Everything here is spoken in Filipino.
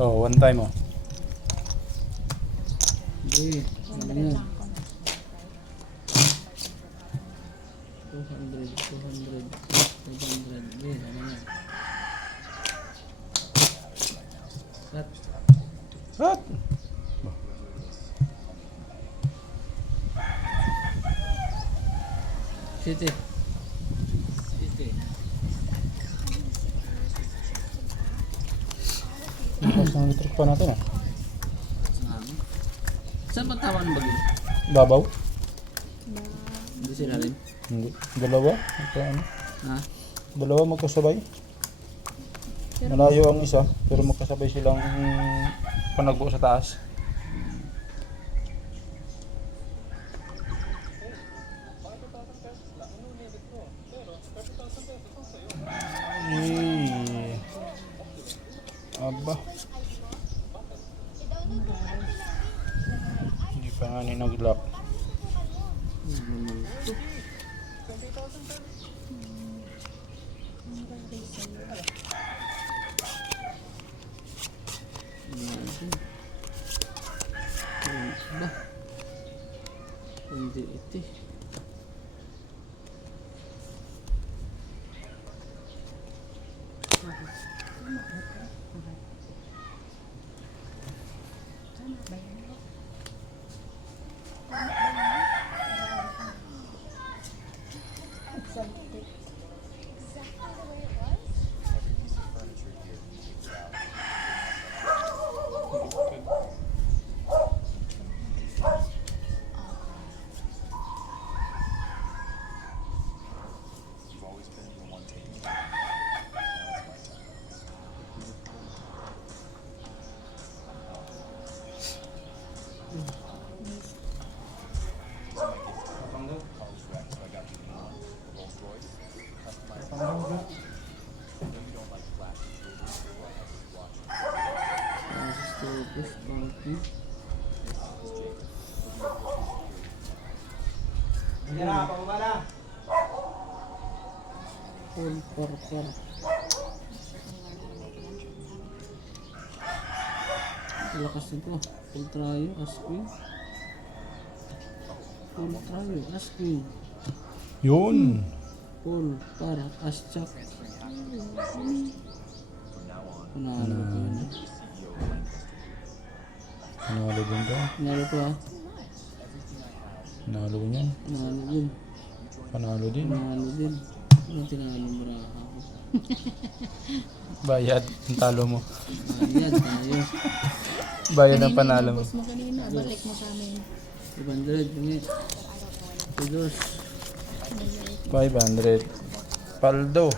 Oh, one time oh. Hindi. Ano yan? 200, 500. Hindi, ano yan? Cut. What? City. City. Tapos ng electric pa natin ah. Saan ba tawa ng bagyo? Babaw? Hindi sila rin. Hindi. Dalawa? Ito, ano? Ha? Dalawa magkasabay. Malayo ang isa, pero magkasabay silang panagbo sa taas. Hey. Aba. Hindi pa nga ni nag-lock. Ba? Hindi ito. Full purple. Lakas nito. Full trio, asking. Full trio, asking. Yun! Full para aschak. Panalo ko yun. Panalo din to. Panalo ko ha. Panalo niyan. Panalo din. Panalo din. Panalo din. Anong tinalo mo na ako? Bayad. Ang talo mo. Ayan, tayo. Bayad ang panalo mo. Mo kanina, balik mo sa amin. 500, bungi. Tidos. 500. Paldo.